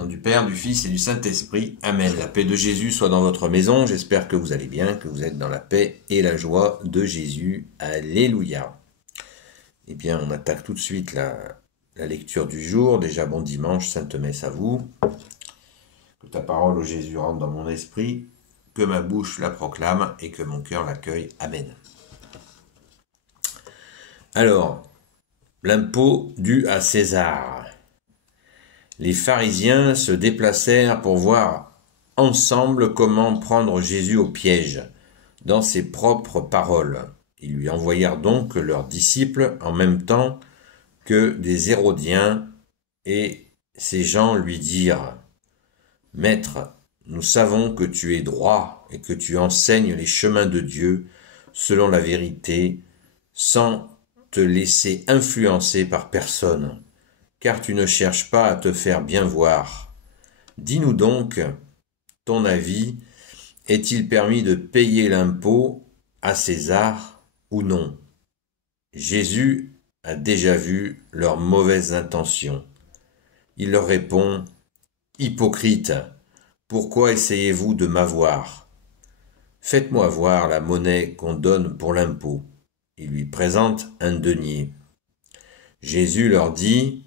nom du Père, du Fils et du Saint-Esprit. Amen. La paix de Jésus soit dans votre maison. J'espère que vous allez bien, que vous êtes dans la paix et la joie de Jésus. Alléluia. Eh bien, on attaque tout de suite la lecture du jour. Déjà, bon dimanche, Sainte Messe à vous. Que ta parole, ô Jésus, rentre dans mon esprit, que ma bouche la proclame et que mon cœur l'accueille. Amen. Alors, l'impôt dû à César. Les pharisiens se déplacèrent pour voir ensemble comment prendre Jésus au piège, dans ses propres paroles. Ils lui envoyèrent donc leurs disciples en même temps que des Hérodiens, et ces gens lui dirent : « Maître, nous savons que tu es droit et que tu enseignes les chemins de Dieu selon la vérité, sans te laisser influencer par personne, car tu ne cherches pas à te faire bien voir. Dis-nous donc, ton avis, est-il permis de payer l'impôt à César ou non ? » Jésus a déjà vu leurs mauvaises intentions. Il leur répond : « Hypocrites, pourquoi essayez-vous de m'avoir ? Faites-moi voir la monnaie qu'on donne pour l'impôt. » Il lui présente un denier. Jésus leur dit :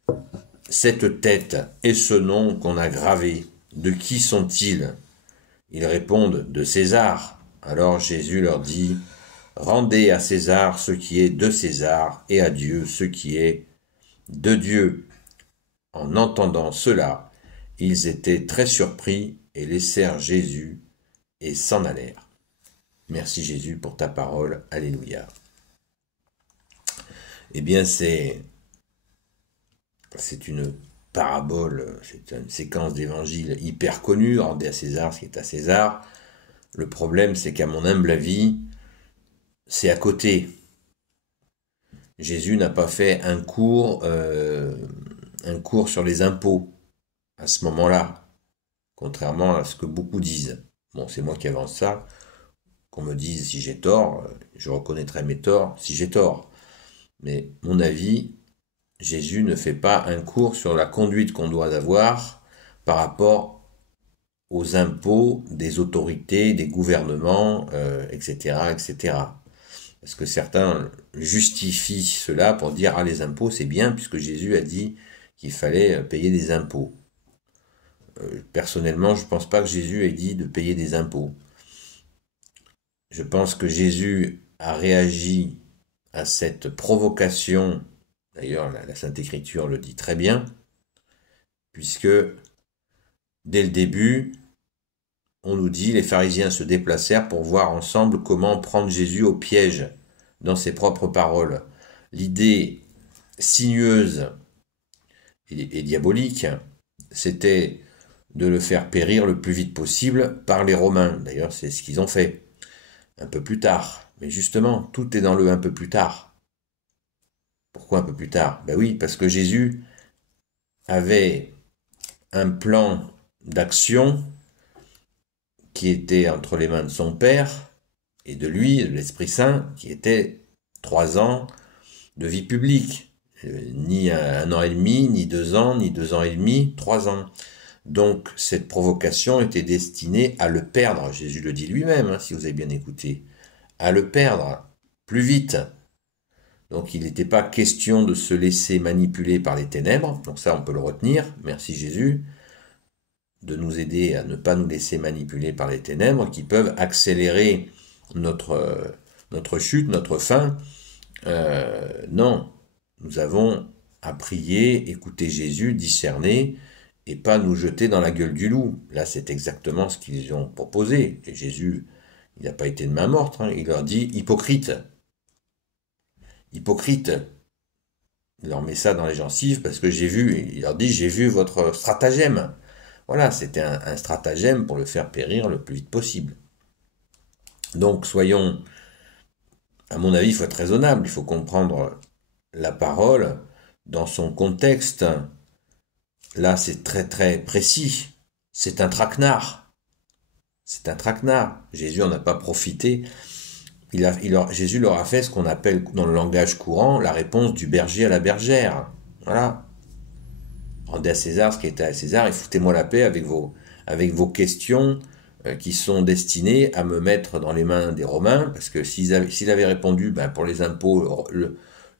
« Cette tête et ce nom qu'on a gravé, de qui sont-ils ? » Ils répondent : « De César. » Alors Jésus leur dit : « Rendez à César ce qui est de César et à Dieu ce qui est de Dieu. » En entendant cela, ils étaient très surpris et laissèrent Jésus et s'en allèrent. Merci Jésus pour ta parole. Alléluia. Eh bien, c'est une parabole, c'est une séquence d'évangile hyper connue, rendez à César ce qui est à César. Le problème, c'est qu'à mon humble avis, c'est à côté. Jésus n'a pas fait un cours sur les impôts à ce moment-là, contrairement à ce que beaucoup disent. Bon, c'est moi qui avance ça. Qu'on me dise si j'ai tort, je reconnaîtrai mes torts si j'ai tort. Mais mon avis, Jésus ne fait pas un cours sur la conduite qu'on doit avoir par rapport aux impôts des autorités, des gouvernements, etc., etc. Parce que certains justifient cela pour dire « Ah, les impôts, c'est bien, puisque Jésus a dit qu'il fallait payer des impôts. » Personnellement, je ne pense pas que Jésus ait dit de payer des impôts. Je pense que Jésus a réagi à cette provocation, d'ailleurs la Sainte Écriture le dit très bien, puisque dès le début, on nous dit, les pharisiens se déplacèrent pour voir ensemble comment prendre Jésus au piège, dans ses propres paroles. L'idée sinueuse et diabolique, c'était de le faire périr le plus vite possible par les Romains. D'ailleurs, c'est ce qu'ils ont fait. Un peu plus tard. Mais justement, tout est dans le un peu plus tard. Pourquoi un peu plus tard ? Ben oui, parce que Jésus avait un plan d'action qui était entre les mains de son Père et de lui, de l'Esprit Saint, qui était 3 ans de vie publique. Ni 1 an et demi, ni 2 ans, ni 2 ans et demi, 3 ans. Donc, cette provocation était destinée à le perdre. Jésus le dit lui-même, si vous avez bien écouté. À le perdre plus vite. Donc, il n'était pas question de se laisser manipuler par les ténèbres. Donc ça, on peut le retenir. Merci Jésus de nous aider à ne pas nous laisser manipuler par les ténèbres qui peuvent accélérer notre chute, notre fin. Non, nous avons à prier, écouter Jésus, discerner, et pas nous jeter dans la gueule du loup. Là, c'est exactement ce qu'ils ont proposé. Et Jésus, il n'a pas été de main morte. Il leur dit « Hypocrite ». Hypocrite. Il leur met ça dans les gencives parce que il leur dit « J'ai vu votre stratagème ». Voilà, c'était un stratagème pour le faire périr le plus vite possible. Donc, soyons, à mon avis, il faut être raisonnable. Il faut comprendre la parole dans son contexte. Là, c'est très très précis. C'est un traquenard. C'est un traquenard. Jésus n'en a pas profité. Jésus leur a fait ce qu'on appelle dans le langage courant la réponse du berger à la bergère. Voilà. rendez à César ce qui est à César et foutez-moi la paix avec vos questions qui sont destinées à me mettre dans les mains des Romains, parce que s'il avait répondu, ben, pour les impôts,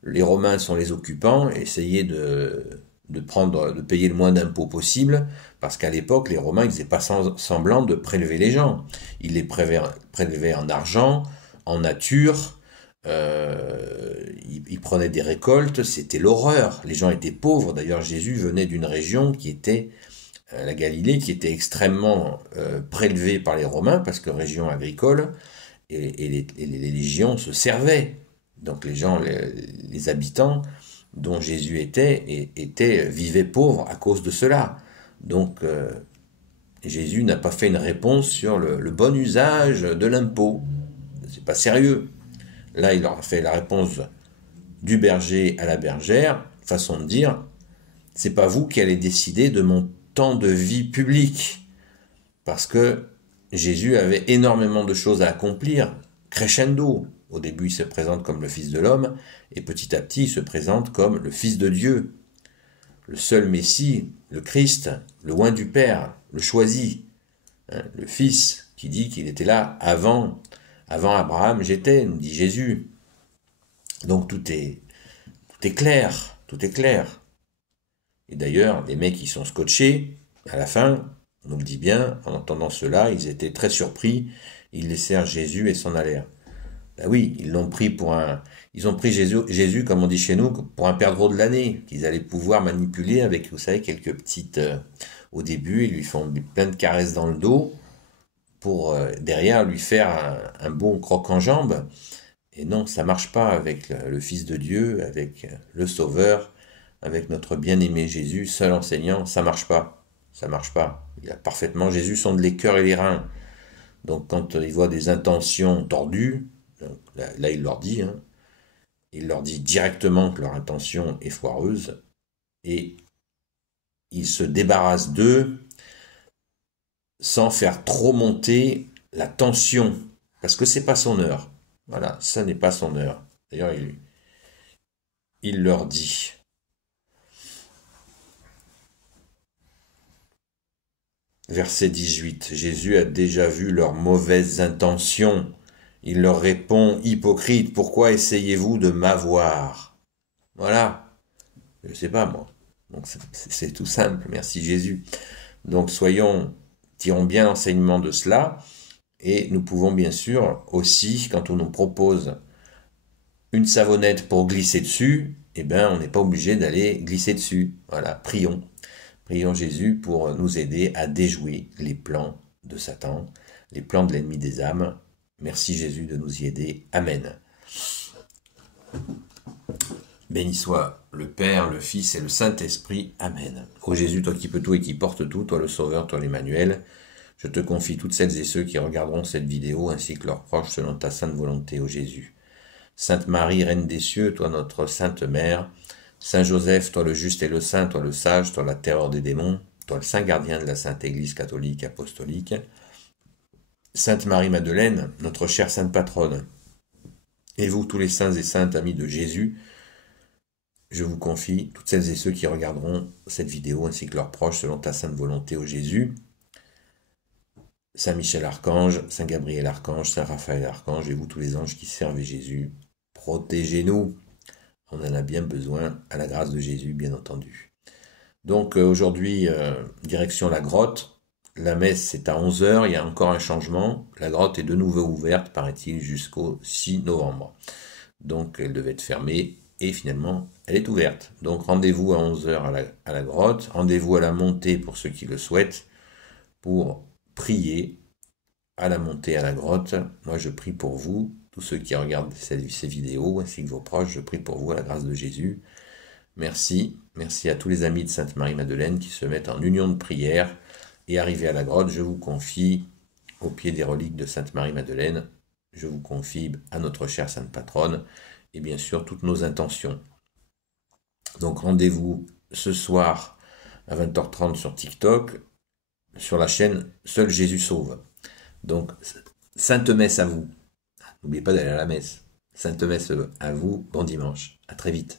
les Romains sont les occupants, essayez de payer le moins d'impôts possible, parce qu'à l'époque, les Romains, ils faisaient pas semblant de prélever les gens. Ils les prélevaient en argent, en nature, ils prenaient des récoltes, c'était l'horreur. Les gens étaient pauvres. D'ailleurs, Jésus venait d'une région qui était la Galilée, qui était extrêmement prélevée par les Romains, parce que région agricole, et les légions se servaient. Donc les gens, les habitants dont Jésus vivaient pauvres à cause de cela. Donc Jésus n'a pas fait une réponse sur le bon usage de l'impôt. C'est pas sérieux. Là, il leur a fait la réponse du berger à la bergère, façon de dire, c'est pas vous qui allez décider de mon temps de vie publique. Parce que Jésus avait énormément de choses à accomplir, crescendo. Au début, il se présente comme le Fils de l'homme, et petit à petit, il se présente comme le Fils de Dieu, le seul Messie, le Christ, le oint du Père, le choisi, hein, le Fils qui dit qu'il était là avant Abraham, j'étais, nous dit Jésus. Donc tout est clair, tout est clair. Et d'ailleurs, les mecs qui sont scotchés, à la fin, on nous le dit bien, en entendant cela, ils étaient très surpris, ils laissèrent Jésus et s'en allèrent. Ben oui, ils ont pris Jésus, comme on dit chez nous, pour un perdreau de l'année, qu'ils allaient pouvoir manipuler avec, vous savez, quelques petites, au début, ils lui font plein de caresses dans le dos, pour derrière lui faire un bon croc en jambe. Et non, ça marche pas avec le Fils de Dieu, avec le Sauveur, avec notre bien-aimé Jésus, seul enseignant, ça marche pas. Ça marche pas. Il a parfaitement, Jésus sonde les cœurs et les reins. Donc quand il voit des intentions tordues, là il leur dit, hein, il leur dit directement que leur intention est foireuse, et il se débarrasse d'eux sans faire trop monter la tension, parce que c'est pas son heure. Voilà, ça n'est pas son heure. D'ailleurs, il leur dit. Verset 18. Jésus a déjà vu leurs mauvaises intentions. Il leur répond, hypocrite, pourquoi essayez-vous de m'avoir? Voilà. Je ne sais pas, moi. Donc c'est tout simple. Merci Jésus. Donc tirons bien l'enseignement de cela. Et nous pouvons bien sûr aussi, quand on nous propose une savonnette pour glisser dessus, eh ben, on n'est pas obligé d'aller glisser dessus. Voilà, prions. Prions Jésus pour nous aider à déjouer les plans de Satan, les plans de l'ennemi des âmes. Merci Jésus de nous y aider. Amen. Béni soit le Père, le Fils et le Saint-Esprit. Amen. Ô Jésus, toi qui peux tout et qui portes tout, toi le Sauveur, toi l'Emmanuel, je te confie toutes celles et ceux qui regarderont cette vidéo ainsi que leurs proches selon ta sainte volonté, ô Jésus. Sainte Marie, Reine des cieux, toi notre Sainte Mère, Saint Joseph, toi le juste et le saint, toi le sage, toi la terreur des démons, toi le saint gardien de la Sainte Église catholique apostolique, Sainte Marie-Madeleine, notre chère Sainte Patronne, et vous tous les saints et saintes amis de Jésus, je vous confie toutes celles et ceux qui regarderont cette vidéo ainsi que leurs proches selon ta sainte volonté, ô Jésus. Saint Michel Archange, Saint Gabriel Archange, Saint Raphaël Archange, et vous tous les anges qui servent Jésus, protégez-nous. On en a bien besoin, à la grâce de Jésus, bien entendu. Donc aujourd'hui, direction la grotte. La messe, c'est à 11 h, il y a encore un changement. La grotte est de nouveau ouverte, paraît-il, jusqu'au 6 novembre. Donc elle devait être fermée, et finalement, elle est ouverte. Donc rendez-vous à 11 h à la grotte. Rendez-vous à la montée pour ceux qui le souhaitent, pour prier à la montée à la grotte. Moi, je prie pour vous, tous ceux qui regardent ces vidéos, ainsi que vos proches, je prie pour vous à la grâce de Jésus. Merci. Merci à tous les amis de Sainte Marie-Madeleine qui se mettent en union de prière. Et arrivé à la grotte, je vous confie au pied des reliques de Sainte Marie-Madeleine, je vous confie à notre chère Sainte Patronne, et bien sûr toutes nos intentions. Donc rendez-vous ce soir à 20 h 30 sur TikTok, sur la chaîne Seul Jésus Sauve. Donc, Sainte Messe à vous. N'oubliez pas d'aller à la messe. Sainte Messe à vous. Bon dimanche. À très vite.